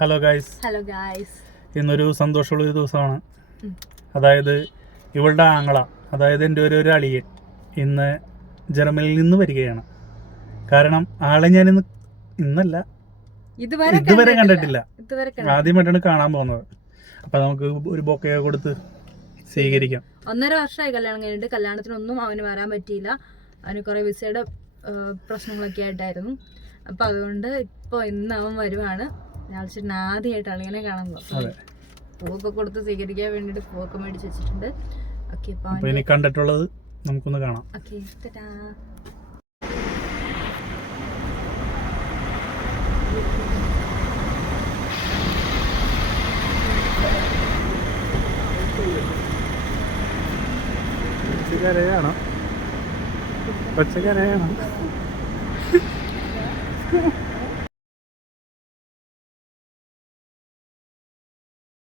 Hello guys hello guys ഇന്നൊരു സന്തോഷമുള്ള ഒരു ദിവസമാണ് അതായത് ഇവളുടെ ആങ്ങള അതായത് എന്റെ ഒരു ഒരു അളിയൻ ഇന്ന് ജർമ്മനിയിൽ നിന്ന് വരികയാണ്. കാരണം ആളെ ഞാൻ ഇന്ന് ഇന്നല്ല ഇതുവരെ ഇതുവരെ കണ്ടിട്ടില്ല. ഇതുവരെ കണ്ടിട്ടില്ല. ആദ്യമായിട്ടാണ് കാണാൻ പോകുന്നത്. അപ്പൊ നമുക്ക് ഒരു ബൊക്കയൊക്കെ കൊടുത്ത് സ്വീകരിക്കാം. ഒന്നര വർഷമായി കല്യാണം കഴിഞ്ഞിട്ട് കല്യാണത്തിനൊന്നും അവന് വരാൻ പറ്റിയില്ല. അവന് കുറെ വിസയുടെ പ്രശ്നങ്ങളൊക്കെ ആയിട്ടായിരുന്നു. അപ്പൊ അതുകൊണ്ട് ഇപ്പൊ ഇന്ന് അവൻ വരുവാണ്. ഞാൻ ആദ്യമായിട്ടാണ് ഇങ്ങനെ അതെ. പൂവൊക്കെ കൊടുത്ത് സ്വീകരിക്കാൻ വേണ്ടിട്ട് പൂവൊക്കെ മേടിച്ച് വെച്ചിട്ടുണ്ട്. ഓക്കെ അപ്പൊ ഇനി കണ്ടിട്ടുള്ളത് നമുക്കൊന്ന് കാണാം. ഓക്കെ പച്ചക്കരയാണോ പച്ചക്കരയാണോ